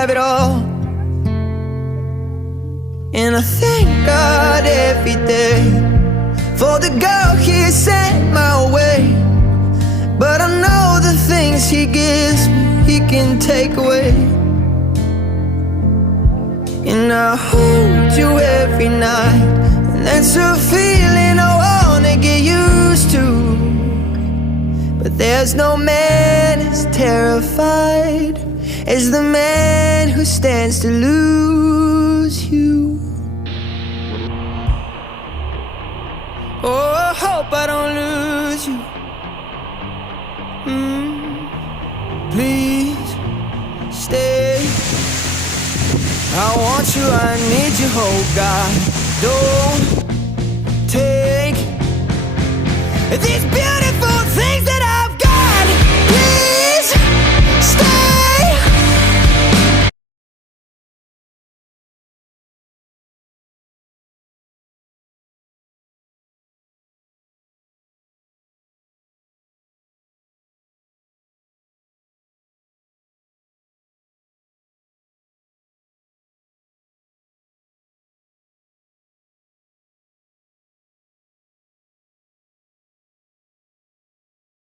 have it all. And I thank God every day for the girl He sent my way. But I know the things He gives me, He can take away. And I hold you every night, and that's a feeling I wanna get used to. But there's no man as terrified as the man who stands to lose you. Oh, I hope I don't lose you. Please stay. I want you, I need you, oh God. Don't take this beauty